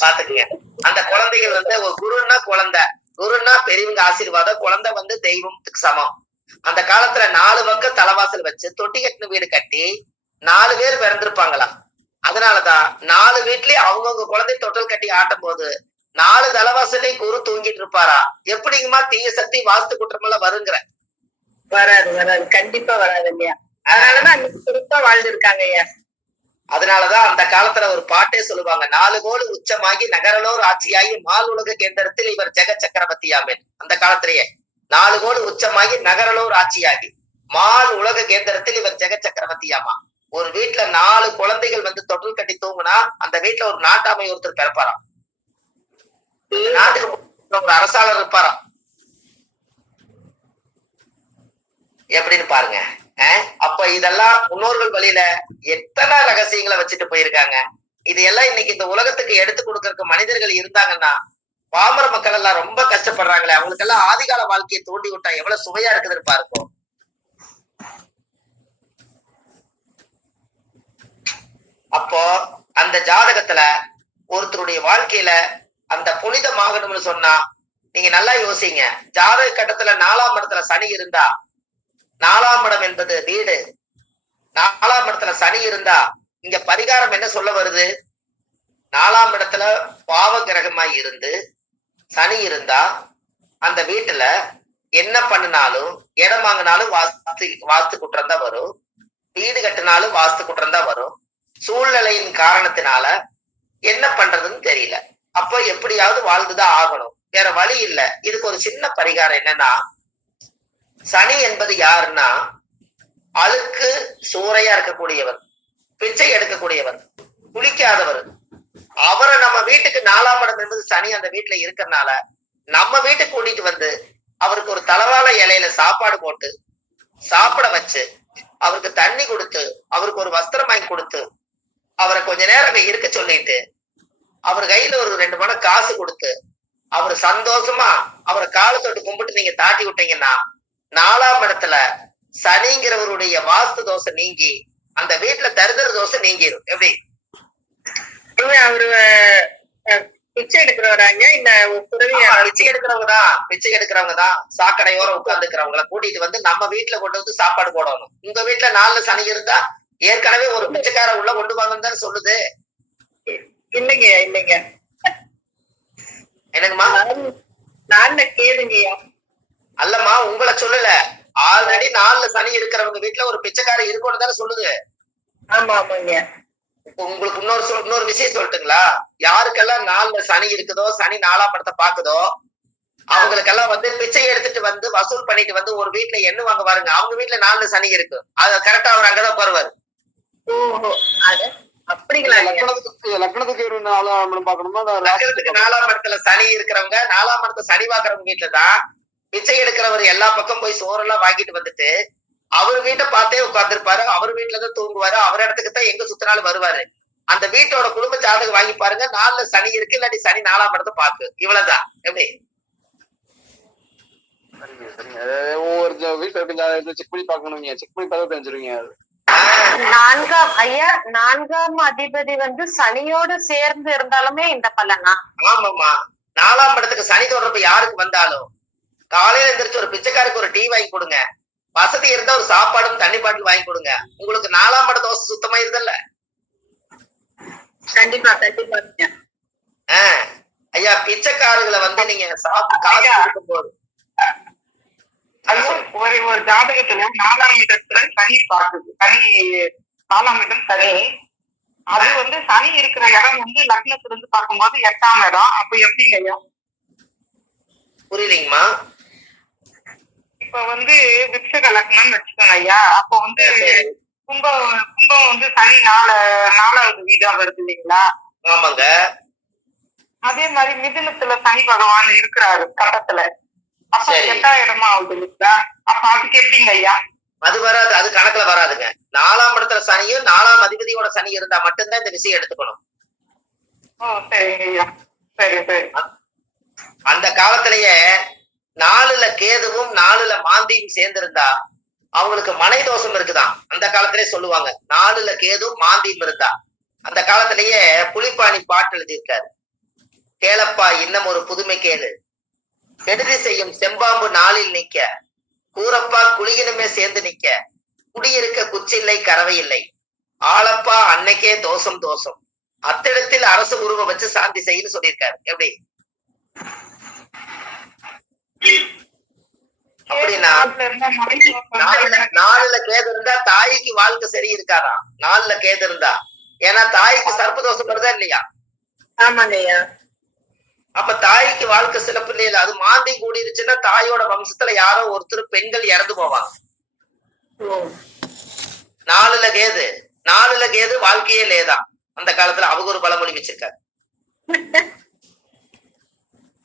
பாத்துக்கங்க. அந்த குழந்தைகள் வந்து ஒரு குருன்னா குழந்தை, குருன்னா பெரியவங்க ஆசீர்வாதம், குழந்தை வந்து தெய்வத்துக்கு சமம். அந்த காலத்துல 4 பக்கம் தலைவாசல் வச்சு தொட்டி கட்டின வீடு கட்டி 4 பேர் பிறந்திருப்பாங்களாம். அதனாலதான் 4 வீட்லயும் அவங்கவுங்க குழந்தை தொட்டில் கட்டி ஆட்டும் போது 4 தலைவாசலையும் குரு தூங்கிட்டு இருப்பாரா. எப்படிங்கம்மா தீய சக்தி வாஸ்து குற்றம் எல்லாம் வருங்கிற? வராது, கண்டிப்பா வராது இல்லையா. அதனாலதான் சிறப்பா வாழ்ந்துருக்காங்க ஐயா. அதனாலதான் அந்த காலத்துல ஒரு பாட்டே சொல்லுவாங்க, 4 கோடு உச்சமாகி நகரலோர் ஆட்சியாகி மால் உலக கேந்திரத்தில் இவர் ஜெக சக்கரவர்த்தியாமேன். அந்த காலத்திலேயே 4 கோடு உச்சமாகி நகரலோர் ஆட்சியாகி மால் உலக கேந்திரத்தில் இவர் ஜெக சக்கரவர்த்தியாமா. ஒரு வீட்டுல 4 குழந்தைகள் வந்து தொட்டில் கட்டி தூங்குனா அந்த வீட்டுல ஒரு நாட்டாமை ஒருத்தர் பிறப்பாராம். நாட்டுக்கு ஒரு அரசாளர் இருப்பாராம். எப்படின்னு பாருங்க. அப்ப இதெல்லாம் முன்னோர்கள் வழியில எத்தனை ரகசியங்களை வச்சுட்டு போயிருக்காங்க. இது எல்லாம் இன்னைக்கு இந்த உலகத்துக்கு எடுத்து கொடுக்கறதுக்கு மனிதர்கள் இருந்தாங்கன்னா, பாமர மக்கள் எல்லாம் ரொம்ப கஷ்டப்படுறாங்களே, அவங்களுக்கு எல்லாம் ஆதிகால வாழ்க்கையை தூண்டி விட்டா எவ்வளவு சுவையா இருக்குதுன்னு பாருங்க. அப்போ அந்த ஜாதகத்துல ஒருத்தருடைய வாழ்க்கையில அந்த புனிதமாகணும்னு சொன்னா நீங்க நல்லா யோசிங்க. ஜாதக கட்டத்துல 4ஆம் இடத்துல சனி இருந்தா, 4ஆம் இடம் என்பது வீடு, 4ஆம் இடத்துல சனி இருந்தா இங்க பரிகாரம் என்ன சொல்ல வருது? 4ஆம் இடத்துல பாவ கிரகமாய் இருந்து சனி இருந்தா அந்த வீட்டுல என்ன பண்ணினாலும், இடம் வாங்கினாலும் வாஸ்து குற்றம் தான் வரும், வீடு கட்டினாலும் வாஸ்து குற்றம் தான் வரும். சூழ்நிலையின் காரணத்தினால என்ன பண்றதுன்னு தெரியல. அப்போ எப்படியாவது வாழ்ந்துதான் ஆகணும், வேற வழி இல்லை. இதுக்கு ஒரு சின்ன பரிகாரம் என்னன்னா, சனி என்பது யாருன்னா அழுக்கு சூறையா இருக்கக்கூடியவர், பிச்சை எடுக்கக்கூடியவர், குளிக்காதவர். அவரை நம்ம வீட்டுக்கு 4ஆம் இடம் என்பது சனி அந்த வீட்டுல இருக்கிறதுனால நம்ம வீட்டுக்கு கூட்டிட்டு வந்து அவருக்கு ஒரு தலவாழை இலையில சாப்பாடு போட்டு சாப்பிட வச்சு, அவருக்கு தண்ணி கொடுத்து, அவருக்கு ஒரு வஸ்திரம் வாங்கி கொடுத்து, அவரை கொஞ்ச நேரம் அங்க இருக்க சொல்லிட்டு, அவர் கையில ஒரு 2 மணி காசு கொடுத்து, அவர் சந்தோஷமா அவரை காலை தொட்டு கும்பிட்டு நீங்க தாட்டி விட்டீங்கன்னா 4ஆம் இடத்துல சனிங்கிறவருடைய வாஸ்து தோசை நீங்கி அந்த வீட்டுல தரித்திர தோசை நீங்கிடும். எப்படி? அவரு பிச்சை எடுக்கிறவராங்க இல்ல பிச்சை எடுக்கிறவங்கதான் சாக்கடையோர உட்கார்ந்துக்கிறவங்களை கூட்டிட்டு வந்து நம்ம வீட்டுல கொண்டு வந்து சாப்பாடு போடணும். உங்க வீட்டுல 4 சனி இருந்தா ஏற்கனவே ஒரு பிச்சைக்கார உள்ள கொண்டு வாங்கன்னு தானே சொல்லுது. இல்லைங்க இல்லைங்க, என்னங்கம்மா? 4 கேளுங்கய்யா. அல்லம்மா, உங்களை சொல்லல, ஆல்ரெடி 4 சனி இருக்கிறவங்க வீட்டுல ஒரு பிச்சைக்கார இருக்கணும் தானே சொல்லுது. ஆமா ஆமாங்க. இப்ப உங்களுக்கு இன்னொரு விஷயம் சொல்லட்டுங்களா? யாருக்கெல்லாம் 4 சனி இருக்குதோ, சனி 4ஆம் இடத்தை பாக்குதோ, அவங்களுக்கெல்லாம் வந்து பிச்சை எடுத்துட்டு வந்து வசூல் பண்ணிட்டு வந்து ஒரு வீட்டுல எண்ணு வாங்க பாருங்க, அவங்க வீட்டுல 4 சனி இருக்கு, அது கரெக்டா அவர் அங்கதான் போடுவாரு. ஓஹோ, அப்படிங்களா? லக்னத்துக்கு 4ஆம் இடம் பாக்கணுமா? லக்னத்துக்கு 4ஆம் இடத்துல சனி இருக்கிறவங்க, 4ஆம் இடத்துல சனி பாக்குறவங்க வீட்டுலதான் பிச்சை எடுக்கிறவர் எல்லா பக்கம் போய் சோறெல்லாம் வாங்கிட்டு வந்துட்டு அவர் வீட்டை பார்த்தே உட்கார்ந்துருப்பாரு, அவர் வீட்டுலதான் தூங்குவாரு, அவர் இடத்துக்கு தான் எங்க சுத்தினாலும் வருவாரு. அந்த வீட்டோட குடும்ப ஜாதகம் வாங்கி பாருங்க, 4 சனி இருக்கு, இல்லாட்டி சனி 4ஆம் இடத்தை பாக்கு. இவ்வளவுதான். எப்படி? ஒவ்வொரு வீட்டுல செக் பண்ணி பாக்கணுங்க, செக் பண்ணி பார்த்தா தெரிஞ்சிருங்க. 4ஆம் அதிபதி வந்து சனியோடு சேர்ந்து இருந்தாலுமே இந்த பலனா? ஆமாமா, 4ஆம் இடத்துக்கு சனி தொடர்பு யாருக்கு வந்தாலும் காலையில எந்திரிச்சு ஒரு பிச்சைக்காருக்கு ஒரு டீ வாங்கி கொடுங்க, வசதி இருந்தா ஒரு சாப்பாடும் தண்ணி பாட்டில் வாங்கி கொடுங்க, உங்களுக்கு 4ஆம் இட தோசை சுத்தமா இருந்தல்ல. கண்டிப்பா கண்டிப்பா. ஐயா, பிச்சைக்காரர்களை வந்து நீங்க சாப்பிட்டு காசு கொடுக்கும் போது ஒரு ஜாதகத்துல 4ஆம் இடத்துல சனி பாக்குது, சனி 4ஆம் இடம் சனி, அது வந்து சனி இருக்கிற இடம் வந்து லக்னத்துல இருந்து பார்க்கும்போது 8ஆம் இடம். அப்ப எப்படிங்க ஐயா? புரியலீங்கம்மா? இப்ப வந்து விருச்சக லக்னம்னு வச்சுக்கோங்க ஐயா. அப்போ வந்து கும்பம் வந்து சனி 4வது வீடா வருது இல்லைங்களா? ஆமாங்க. அதே மாதிரி மிதுனத்துல சனி பகவான் இருக்கிறாரு கட்டத்துல, அப்ப 8ஆம் இடமா ஆகுது இல்லைங்களா? அப்ப அதுக்கு எப்படிங்க ஐயா? அது வராது, அது கணக்குல வராதுங்க. 4ஆம் இடத்துல சனியும் 4ஆம் அதிபதியோட சனி இருந்தா மட்டும்தான் இந்த விஷயம் எடுத்துக்கணும். ஓ சரிங்க ஐயா, சரி சரி. அந்த காலத்திலேயே 4ல கேதுவும் 4ல மாந்தியும் சேர்ந்திருந்தா அவங்களுக்கு மனை தோஷம் இருக்குதான். அந்த காலத்திலே சொல்லுவாங்க, 4ல கேதுவும் மாந்தியும் இருந்தா. அந்த காலத்திலேயே புலிப்பாணி பாட்டு எழுதியிருக்காரு. கேளப்பா இன்னும் ஒரு புதுமை கேளு, கெடுதி செய்யும் செம்பாம்பு 4ல் நிக்க, கூறப்பா குளியினுமே சேர்ந்து நிக்க, குடியிருக்க குச்சில்லை கறவை இல்லை, ஆளப்பா அன்னைக்கே தோஷம் தோஷம், அத்திடத்தில் அரசு உருவ வச்சு சாந்தி செய்யன்னு சொல்லியிருக்காரு. எப்படி? அப்படின்னா 4ல கேது இருந்தா தாய்க்கு வாழ்க்கை சரி இருக்காராம். 4ல கேது இருந்தா, ஏன்னா தாய்க்கு சர்ப்ப தோஷம் வருதா இல்லையா? ஆமாங்கய்யா. அப்ப தாய்க்கு வாழ்க்கை சிறப்பு இல்லையா? அது மாந்தி கூடிருச்சுன்னா தாயோட வம்சத்துல யாரோ ஒருத்தர் பெண்கள் இறந்து போவாங்க. 4ல கேது வாழ்க்கையே லேதான். அந்த காலத்துல அவங்க ஒரு பழமொழி வச்சிருக்காரு,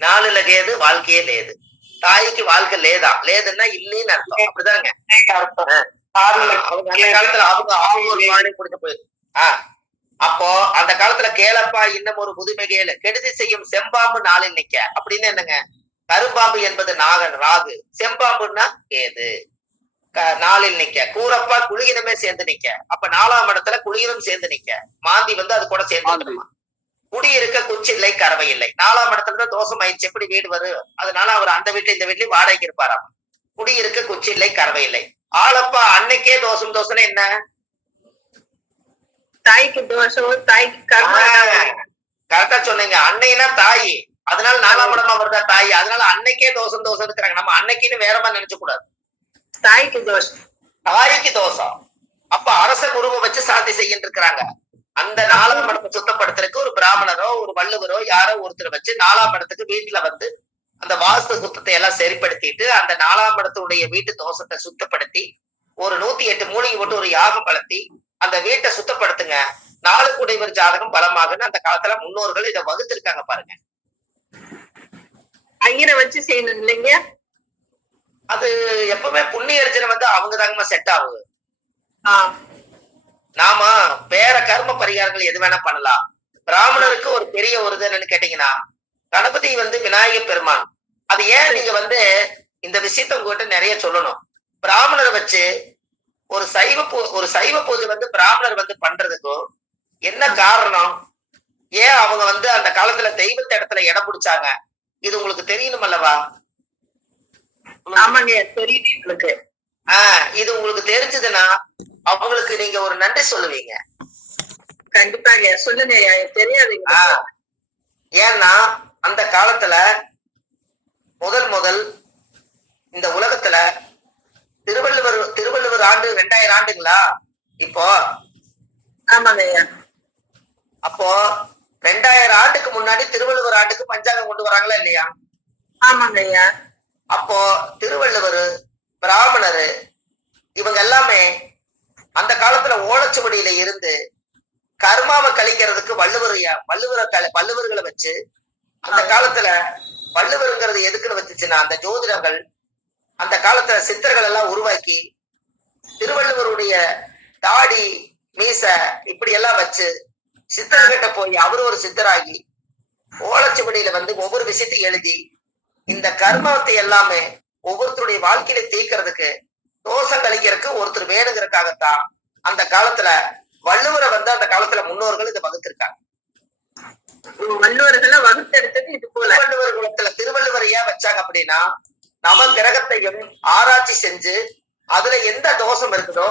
4ல கேது வாழ்க்கையே லேது, தாய்க்கு வாழ்க்கை லேதா. லேதுன்னா இல்லைன்னு அர்த்தம். அப்படிதாங்க அவங்க அந்த காலத்துல அவங்க ஒரு பாணி கொடுத்து போயிரு. அப்போ அந்த காலத்துல கேளப்பா இன்னும் ஒரு புதுமை கேளு, கெடுதி செய்யும் செம்பாம்பு 4ல் நிக்க. அப்படின்னு என்னங்க? கரும்பாம்பு என்பது நாகன் ராகு, செம்பாம்புன்னா கேது, 4ல் நிக்க. கூறப்பா குளியினமே சேர்ந்து நிக்க. அப்ப 4ஆம் இடத்துல குளியினம் சேர்ந்து நிக்க, மாந்தி வந்து அது கூட சேர்ந்து. குடியிருக்க குச்சில்லை கறவை இல்லை. 4ஆம் இடத்துல தோஷம் ஆயிடுச்சு, எப்படி வீடு வரும்? அதனால அவர் அந்த வீட்டுல இந்த வீட்லயும் வாடகைக்கு இருப்பாராம். குடியிருக்க குச்சில்லை கறவை இல்லை. ஆளப்பா அன்னைக்கே தோஷம் தோஷம்னா என்ன? தாய்க்கு தோஷம், தாய்க்கு கர்மம். கரெக்டா சொன்னீங்க. அன்னைனா தாய், அதனால 4ஆம் இடமா வருதா தாய், அதனால அன்னைக்கே தோஷம் தோஷம் இருக்கிறாங்க. நம்ம அன்னைக்குன்னு வேற மாதிரி நினைச்சு கூடாது. தாய்க்கு தோஷம், தாய்க்கு தோஷம். அப்ப அரச குருவை வச்சு சாந்தி செய்யின்னு இருக்கிறாங்க. அந்த 4ஆம் இடத்தை சுத்தப்படுத்துறதுக்கு ஒரு பிராமணரோ ஒரு வள்ளுவரோ யாரோ ஒருத்தர் வச்சு 4ஆம் இடத்துக்கு வீட்டுல வந்து அந்த வாஸ்து சுத்தத்தை எல்லாம் சரிப்படுத்திட்டு அந்த 4ஆம் இடத்துடைய வீட்டு தோஷத்தை சுத்தப்படுத்தி ஒரு 108 மூலிகை போட்டு ஒரு யாகம் வளர்த்தி அந்த வீட்டை சுத்தப்படுத்துங்க. 4 குடைவர் ஜாதகம் பலமாகுன்னு அந்த காலத்துல முன்னோர்கள் இதை வகுத்திருக்காங்க பாருங்க. ஐயரை வச்சு செய்யணும் இல்லைங்க? அது எப்பவுமே புண்ணிய அர்ச்சனை வந்து அவங்க தாங்கம்மா செட் ஆகுது. ஆஹ் நாம வேற கர்ம பரிகாரங்கள் எது வேணா பண்ணலாம். பிராமணருக்கு ஒரு பெரிய ஒரு இது என்னன்னு கேட்டீங்கன்னா, கணபதி வந்து விநாயகர் பெருமான். அது ஏன் நீங்க வந்து இந்த விஷயத்த உங்ககிட்ட நிறைய சொல்லணும். பிராமணரை வச்சு ஒரு சைவ பூஜை வந்து பிராமணர் வந்து பண்றதுக்கும் என்ன காரணம்? ஏன் அவங்க வந்து அந்த காலத்துல தெய்வத்த இடத்துல இடம் பிடிச்சாங்க? இது உங்களுக்கு தெரியணும் அல்லவா? ஆமாங்க, தெரியுது எங்களுக்கு. இது உங்களுக்கு தெரிஞ்சதுன்னா அவங்களுக்கு நீங்க ஒரு நன்றி சொல்லுவீங்க. கண்டிப்பாங்க, சொல்லுங்க. தெரியாதுங்க. ஏன்னா அந்த காலத்துல முதல் இந்த உலகத்துல திருவள்ளுவர் ஆண்டு 2000 ஆண்டுங்களா இப்போ? ஆமாங்க ஐயா. அப்போ 2000 ஆண்டுக்கு முன்னாடி திருவள்ளுவர் ஆண்டுக்கு பஞ்சாங்கம் கொண்டு வராங்களா இல்லையா? ஆமாங்க ஐயா. அப்போ திருவள்ளுவர், பிராமணரு இவங்க எல்லாமே அந்த காலத்துல ஓலைச்சுவடியில இருந்து கர்மாவை கழிக்கிறதுக்கு வள்ளுவர்களை வச்சு அந்த காலத்துல வள்ளுவருங்கிறது எதுக்குன்னு வச்சுச்சுன்னா அந்த ஜோதிடர்கள் அந்த காலத்துல சித்தர்கள் எல்லாம் உருவாக்கி திருவள்ளுவருடைய தாடி மீச இப்படி எல்லாம் வச்சு சித்தர்கிட்ட போய் அவரு ஒரு சித்தராகி ஓலைச்சுவடியில வந்து ஒவ்வொரு விஷயத்தையும் எழுதி இந்த கர்மத்தை எல்லாமே ஒவ்வொருத்தருடைய வாழ்க்கையில தீர்க்கறதுக்கு தோஷம் கழிக்கிறதுக்கு ஒருத்தர் வேணுங்கிறதுக்காகத்தான் அந்த காலத்துல வள்ளுவரை வந்து அந்த காலத்துல முன்னோர்கள் இதை வகுத்திருக்காங்க. வள்ளுவர்களை வகுத்தெடுத்தது இது போல. திருவள்ளுவர் குலத்துல திருவள்ளுவர் ஏன் வச்சாங்க அப்படின்னா, நவ கிரகத்தையும் ஆராய்ச்சி செஞ்சு அதுல எந்த தோஷம் இருக்குதோ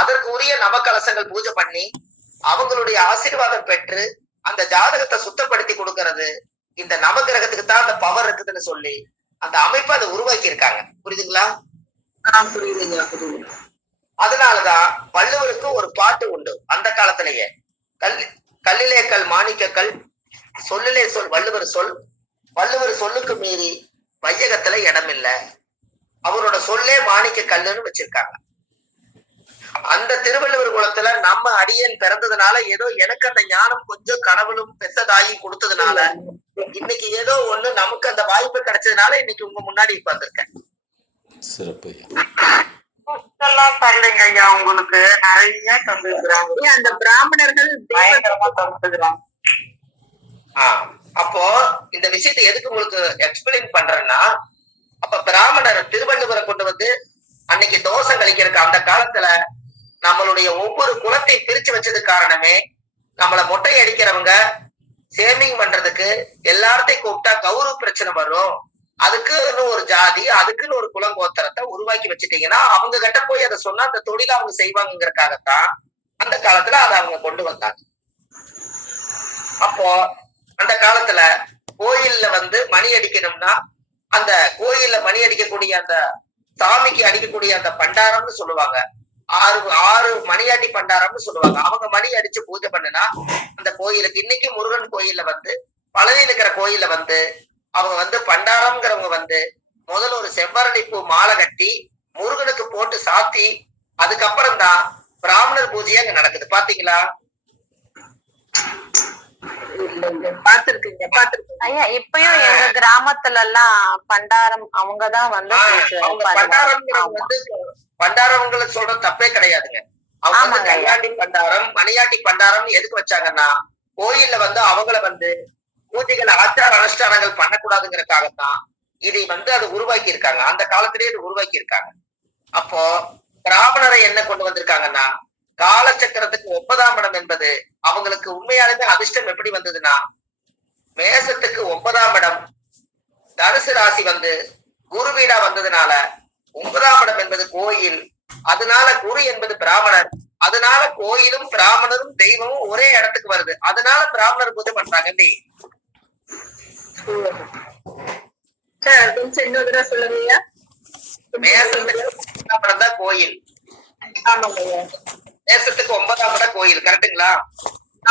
அதற்கு உரிய நவகலசங்கள் பூஜை பண்ணி அவங்களுடைய ஆசீர்வாதம் பெற்று அந்த ஜாதகத்தை சுத்தப்படுத்தி கொடுக்கறது இந்த நவகிரகத்துக்கு தான் அந்த பவர் இருக்குதுன்னு சொல்லி அந்த அமைப்பை அதை உருவாக்கி இருக்காங்க. புரியுதுங்களா? அதனாலதான் வள்ளுவருக்கு ஒரு பாட்டு உண்டு அந்த காலத்திலேயே. கல்லிலே கல் மாணிக்கக்கல், சொல்லிலே சொல் வள்ளுவர் சொல்லுக்கு மீறி வையகத்துல இடம் இல்லை, அவரோட சொல்லே மாணிக்க கல்லுன்னு வச்சிருக்காங்க. அந்த திருவள்ளுவர் குலத்துல நம்ம அடியேன் பிறந்ததுனால ஏதோ எனக்கு அந்த ஞானம் கொஞ்சம் கடவுளும் பெத்ததாகி கொடுத்ததுனால இன்னைக்கு ஏதோ ஒண்ணு நமக்கு அந்த வாய்ப்பு கிடைச்சதுனால இன்னைக்கு உங்க முன்னாடி உட்கார்ந்துருக்கேன். சிறப்பு. தரலைங்க ஐயா, உங்களுக்கு நிறைய தந்துருக்குறாங்க. அந்த பிராமணர்கள் பயங்கரமா தந்துருக்குறாங்க. அப்போ இந்த விஷயத்தை எதுக்கு உங்களுக்கு எக்ஸ்பிளைன் பண்றேன்னா, அப்ப பிராமணர் திருவள்ளுவரை கொண்டு வந்து அன்னைக்கு தோஷம் கழிக்கிறதுக்கு அந்த காலத்துல நம்மளுடைய ஒவ்வொரு குலத்தை பிரிச்சு வச்சது காரணமே, நம்மள மொட்டை அடிக்கிறவங்க சேமிங் பண்றதுக்கு எல்லார்த்தையும் கூப்பிட்டா கௌரவ பிரச்சனை வரும், அதுக்குன்னு ஒரு ஜாதி அதுக்குன்னு ஒரு குலங்கோத்திரத்தை உருவாக்கி வச்சுட்டீங்கன்னா அவங்க கிட்ட போய் அதை சொன்னா அந்த தொழிலை அவங்க செய்வாங்கிறதுக்காகத்தான் அந்த காலத்துல அதை அவங்க கொண்டு வந்தாங்க. அப்போ அந்த காலத்துல கோயில்ல வந்து மணி அடிக்கணும்னா அந்த கோயில்ல மணி அடிக்கக்கூடிய அந்த சாமிக்கு அடிக்கக்கூடிய அந்த பண்டாரம்னு சொல்லுவாங்க, ஆறு மணியாட்டி பண்டாரம்னு சொல்லுவாங்க. அவங்க மணி அடிச்சு பூஜை பண்ணுனா அந்த கோயிலுக்கு இன்னைக்கு முருகன் கோயில்ல வந்து பழனியில் இருக்கிற கோயில்ல வந்து அவங்க வந்து பண்டாரம்ங்கிறவங்க வந்து முதல்ல ஒரு செவ்வரளி பூ மாலை கட்டி முருகனுக்கு போட்டு சாத்தி அதுக்கப்புறம் தான் பிராமணர் பூஜையா அங்க நடக்குது. பாத்தீங்களா? ஐயா, இப்பயும் எங்க கிராமத்துல எல்லாம் பண்டாரம் அவங்கதான் வந்து பண்டாரவங்களை சொல்ற தப்பே கிடையாதுங்க. அவங்க வந்து கல்யாண்டி பண்டாரம் மணியாட்டி பண்டாரம் எதுக்கு வச்சாங்கன்னா, கோயில்ல வந்து அவங்கள வந்து பூஜைகள் ஆச்சார அனுஷ்டானங்கள் பண்ணக்கூடாதுங்கிறதுக்காகத்தான் இதை வந்து அதை உருவாக்கி இருக்காங்க. அந்த காலத்திலேயே இது உருவாக்கி இருக்காங்க. அப்போ பிராமணரை என்ன கொண்டு வந்திருக்காங்கன்னா, காலச்சக்கரத்துக்கு 9ஆம் இடம் என்பது அவங்களுக்கு உண்மையாலுமே அதிர்ஷ்டம் எப்படி வந்ததுன்னா, மேசத்துக்கு 9ஆம் இடம் தனுசு ராசி வந்து குரு வீடா வந்ததுனால 9ஆம் இடம் என்பது கோயில், அதனால குரு என்பது பிராமணர், அதனால கோயிலும் பிராமணரும் தெய்வமும் ஒரே இடத்துக்கு வருது, அதனால பிராமணர் பூஜை பண்றாங்க. எப்படி சார் கொஞ்சம் இன்னொரு தடவை சொல்லுங்கய்யா. மேசத்துக்கு 9ஆம் இடம் தான் கோயில், ஆமாங்கய்யா. மேசத்துக்கு 9ஆம் இடம் கோயில், கரெக்டுங்களா?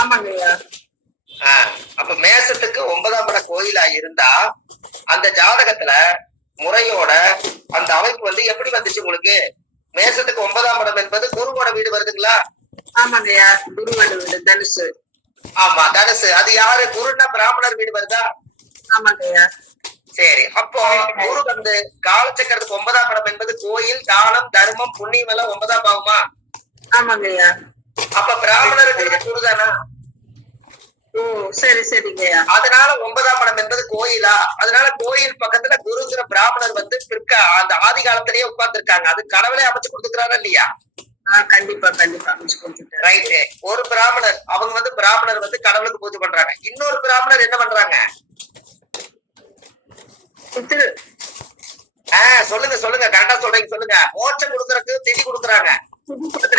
ஆமாங்கய்யா. அப்ப மேசத்துக்கு 9ஆம் இடம் கோயிலா இருந்தா அந்த ஜாதகத்துல முறையோட அந்த அமைப்பு வந்து எப்படி வந்துச்சு உங்களுக்கு? மேசத்துக்கு 9ஆம் இடம் என்பது குருவோட வீடு வருதுங்களா? ஆமாங்கய்யா, குருவோட வீடு தனுசு. ஆமா, தனுசு. அது யாரு? குருன்னா பிராமணர் வீடு வருதா? ஆமாங்கய்யா. சரி, அப்போ குரு வந்து காலச்சக்கரத்துக்கு 9ஆம் இடம் என்பது கோயில், தானம், தர்மம், புண்ணியம் எல்லாம் 9ஆம் பாவமா? ஆமாங்கய்யா. அப்ப பிராமணருக்கு குருதானா? ஓ சரி சரிங்கய்யா. அதனால 9ஆம் இடம் என்பது கோயிலா? அதனால கோயில் பக்கத்துல குருங்கிற பிராமணர் வந்து அந்த ஆதி காலத்திலேயே உட்கார்ந்து இருக்காங்க. அது கடவுளே அமைச்சு கொடுத்துக்கிறாரா இல்லையா? கண்டிப்பா கண்டிப்பா அமைச்சு கொடுத்துட்டாரு. ரைட்டு. ஒரு பிராமணர் அவங்க வந்து பிராமணர் வந்து கடவுளுக்கு பூஜை பண்றாங்க. இன்னொரு பிராமணர் என்ன பண்றாங்க? சொல்லுங்க சொல்லுங்க, கரெக்டா சொல்றீங்க, சொல்லுங்க. மோட்சம் கொடுக்கறதுக்கு திதி கொடுக்குறாங்க.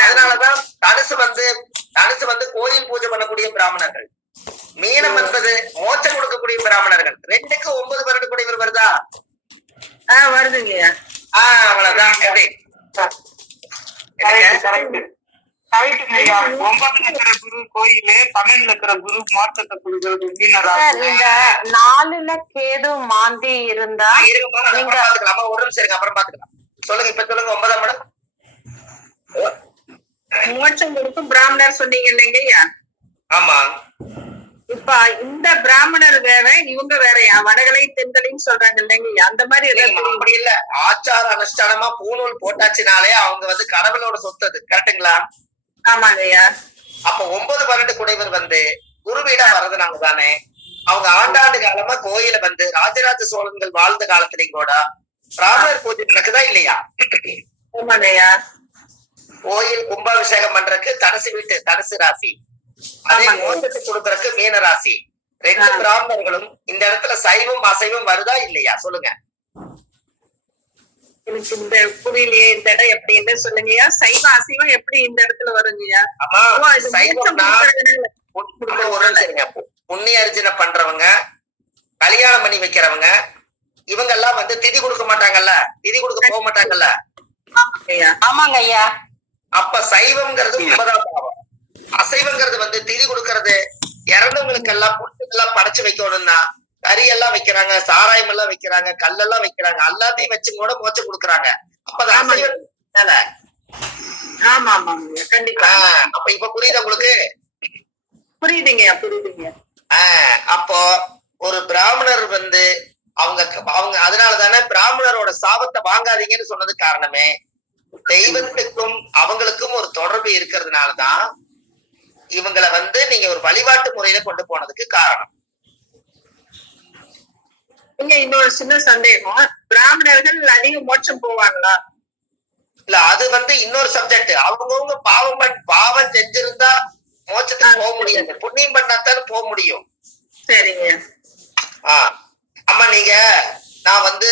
அதனாலதான் தனுசு வந்து கோயில் பூஜை பண்ணக்கூடிய பிராமணர்கள், மீனம் என்பது மோட்சம் கொடுக்கக்கூடிய பிராமணர்கள். 2க்கு 9 வருடக்கூடியவர் வருதா? வருதுங்கய்யா. அவ்வளவுதான். எப்படி 9ல இருக்கிற குரு கோயிலு, 12ல இருக்கிற குரு மோட்சத்தை கொடுக்கறது. இந்த 4ல கேது மாந்தி இருந்தா பாத்துக்கலாம். ஒரு நிமிஷம் இருங்க, அப்புறம் பாத்துக்கலாம். சொல்லுங்க, இப்ப சொல்லுங்க. 9ஆம் இடம் மோட்சம் கொடுக்கும் பிராமணர் சொன்னீங்க இல்லைங்கய்யா? ஆமா. இப்ப இந்த பிராமணர் வேற, இவங்க வேறயா? வடகலை தென்கலைன்னு சொல்றாங்க இல்லைங்கய்யா? அந்த மாதிரி அப்படி இல்ல. ஆச்சார அனுஷ்டானமா பூநூல் போட்டாச்சுனாலே அவங்க வந்து கடவுளோட சொத்து. அது கரெக்டுங்களா? ஆமாங்கய்யா. அப்ப 9 12 குடைவர் வந்து குரு வீடா வர்றதுனால தானே அவங்க ஆண்டாண்டு காலமா கோயில வந்து ராஜராஜ சோழன்கள் வாழ்ந்த காலத்திலையும் கூட பிராமணர் பூஜை நடக்குதா இல்லையா? ஆமாங்கய்யா. கோயில் கும்பாபிஷேகம் பண்றதுக்கு தனுசு வீட்டு தனுசு ராசி, அதே மோட்சத்தை கொடுக்கறதுக்கு மீன ராசி. 2 பிராமணர்களும் இந்த இடத்துல சைவம் அசைவம் வருதா இல்லையா? சொல்லுங்க. எனக்கு இந்த புரியலையே, இந்த இடம் எப்படி என்ன சொல்லுங்கய்யா? சைவ அசைவம் எப்படி இந்த இடத்துல வருங்கய்யா? புண்ணிய அர்ஜுன பண்றவங்க, கல்யாணம் பண்ணி வைக்கிறவங்க, இவங்க எல்லாம் வந்து திதி கொடுக்க மாட்டாங்கல்ல, திதி கொடுக்க போக மாட்டாங்கல்ல. ஆமாங்க ஐயா. அப்ப சைவம்ங்கிறது 9ஆம் பாவம், அசைவங்கிறது வந்து திதி கொடுக்கறது. இறந்தவங்களுக்கு எல்லாம் புட்டுக்கெல்லாம் படைச்சு வைக்கணும்னா கறி எல்லாம் வைக்கிறாங்க, சாராயம் எல்லாம் வைக்கிறாங்க, கல்லெல்லாம் வைக்கிறாங்க, எல்லாத்தையும் வச்சு கூட மோட்சம் கொடுக்குறாங்க. அப்ப அது அசைவம். ஆமா ஆமாங்க, கண்டிப்பா. அப்ப இப்ப புரியுது உங்களுக்கு? புரியுதுங்கய்யா, புரியுதுங்க. அப்போ ஒரு பிராமணர் வந்து அவங்க அதனாலதானே பிராமணரோட சாபத்தை வாங்காதீங்கன்னு சொன்னது காரணமே தெய்வத்துக்கும் அவங்களுக்கும் ஒரு தொடர்பு இருக்கிறதுனாலதான் இவங்களை வந்து நீங்க ஒரு வழிபாட்டு முறையில கொண்டு போனதுக்கு காரணம். இன்னொரு சின்ன சந்தேகம், பிராமணர்கள் அதிக மோட்சம் போவாங்களா? இல்ல, அது வந்து இன்னொரு சப்ஜெக்ட். அவங்கவுங்க பாவம் செஞ்சிருந்தா மோட்சத்துக்கு போக முடியாது, புண்ணியம் பண்ணாதான் போக முடியும். சரிங்க. அம்மா நீங்க நான் வந்து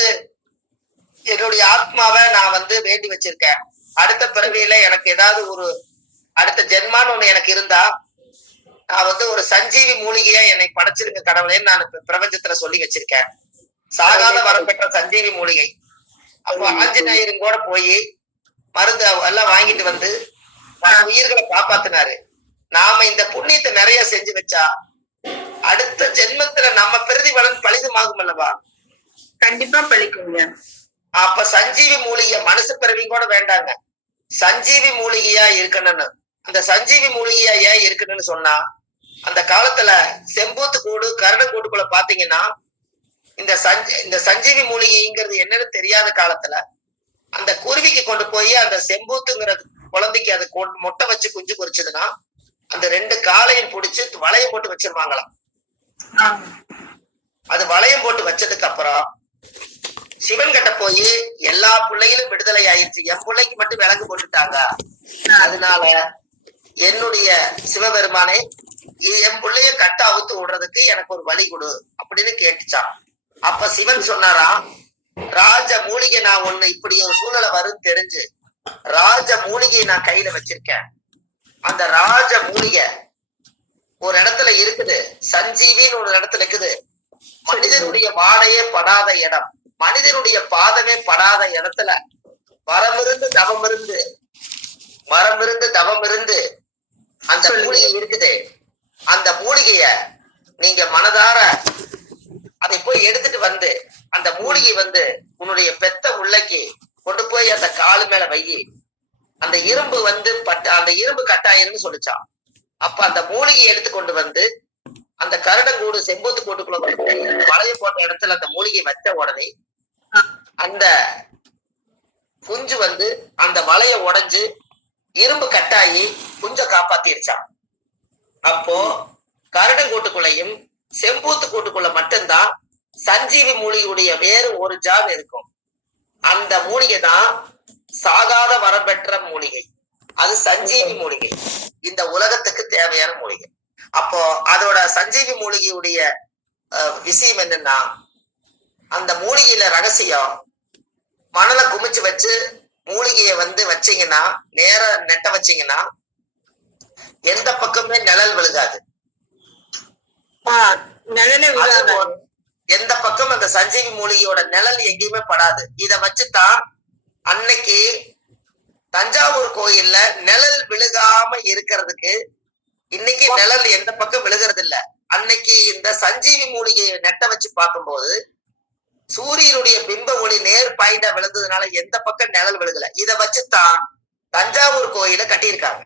என்னுடைய ஆத்மாவை நான் வந்து வேண்டி வச்சிருக்கேன், அடுத்த பிறவியில எனக்கு ஏதாவது ஒரு அடுத்த ஜென்மான்னு ஒண்ணு எனக்கு இருந்தா நான் வந்து ஒரு சஞ்சீவி மூலிகையா என்னை படைச்சிருக்க கடவுளேன்னு நான் பிரபஞ்சத்துல சொல்லி வச்சிருக்கேன். சாகாத வரம் பெற்ற சஞ்சீவி மூலிகை. அப்போ ஆஞ்சநேயரும் கூட போய் மருந்து எல்லாம் வாங்கிட்டு வந்து உயிர்களை காப்பாத்தினாரு. நாம இந்த புண்ணியத்தை நிறைய செஞ்சு வச்சா அடுத்த ஜென்மத்துல நம்ம பிரதிபலன் பலிதமாகும் அல்லவா? கண்டிப்பா பலிக்குங்க. அப்ப சஞ்சீவி மூலிகை மனுஷ பிறவியும் கூட வேண்டாங்க, சஞ்சீவி மூலிகையா இருக்கணும்னு. அந்த சஞ்சீவி மூலிகையா ஏன் இருக்கணும்னு சொன்னா, அந்த காலத்துல செம்பூத்து கூடு கருடக்கூட்டுக்குள்ள பாத்தீங்கன்னா இந்த சஞ்சீவி மூலிகைங்கிறது என்னன்னு தெரியாத காலத்துல அந்த குருவிக்கு கொண்டு போய் அந்த செம்பூத்துங்கிற குழந்தைக்கு அது முட்டை வச்சு குஞ்சு பொரிச்சதுன்னா அந்த 2 காலையும் பிடிச்சு வளையம் போட்டு வச்சிருவாங்களாம். அது வளையம் போட்டு வச்சதுக்கு அப்புறம் சிவன் கிட்ட போய் எல்லா பிள்ளைகளும் விடுதலை ஆயிடுச்சு, என் பிள்ளைக்கு மட்டும் விலங்கு போட்டுட்டாங்க, அதனால என்னுடைய சிவபெருமானே என் பிள்ளைய கட்ட அவுத்து விடுறதுக்கு எனக்கு ஒரு வழி கொடு அப்படின்னு கேட்டுச்சான். அப்ப சிவன் சொன்னாராம், ராஜ மூலிகை நான் ஒண்ணு இப்படி ஒரு சூழ்நிலை வரும்னு தெரிஞ்சு ராஜ மூலிகையை நான் கையில வச்சிருக்கேன். அந்த ராஜ மூலிகை ஒரு இடத்துல இருக்குது, சஞ்சீவின்னு ஒரு இடத்துல இருக்குது. மனிதனுடைய வாடையே படாத இடம், மனிதனுடைய பாதமே படாத இடத்துல மரமிருந்து தவம் இருந்து அந்த மூலிகை இருக்குது. அந்த மூலிகைய நீங்க மனதார அதை போய் எடுத்துட்டு வந்து அந்த மூலிகை வந்து உன்னுடைய பெத்த உள்ளைக்கு கொண்டு போய் அந்த காலு மேல வையி. அந்த இரும்பு வந்து அந்த இரும்பு கட்டாயிருன்னு சொல்லிச்சான். அப்ப அந்த மூலிகையை எடுத்து கொண்டு வந்து அந்த கருடங்கூடு செம்போத்து கூட்டுக்குள்ள மலையை போட்ட இடத்துல அந்த மூலிகை வச்ச உடனே அந்த குஞ்சு வந்து அந்த வலைய உடைஞ்சு இரும்பு கட்டாயி குஞ்ச காப்பாத்திருச்சான். அப்போ கருடங்கூட்டுக்குள்ளையும் செம்பூத்து கூட்டுக்குள்ள மட்டும்தான் சஞ்சீவி மூலிகையுடைய வேறு ஒரு ஜான் இருக்கும். அந்த மூலிகை தான் சாகாத வரம் பெற்ற மூலிகை. அது சஞ்சீவி மூலிகை, இந்த உலகத்துக்கு தேவையான மூலிகை. அப்போ அதோட சஞ்சீவி மூலிகையுடைய விஷயம் என்னன்னா, அந்த மூலிகையில ரகசியம், மணலை குமிச்சு வச்சு மூலிகைய வந்து வச்சீங்கன்னா, நேர நெட்ட வச்சீங்கன்னா எந்த பக்கமே நிழல் விழுகாது. எந்த பக்கம் அந்த சஞ்சீவி மூலிகையோட நிழல் எங்கேயுமே படாது. இத வச்சுதான் அன்னைக்கு தஞ்சாவூர் கோயில்ல நிழல் விழுகாம இருக்கிறதுக்கு, இன்னைக்கு நிழல் எந்த பக்கம் விழுகிறது இல்ல. அன்னைக்கு இந்த சஞ்சீவி மூலிகையை நெட்ட வச்சு பார்க்கும்போது சூரியனுடைய பிம்ப ஒளி நேர் பாயிண்டா விழுந்ததுனால எந்த பக்கம் நிழல் விழுகல. இத வச்சுதான் தஞ்சாவூர் கோயில கட்டியிருக்காங்க.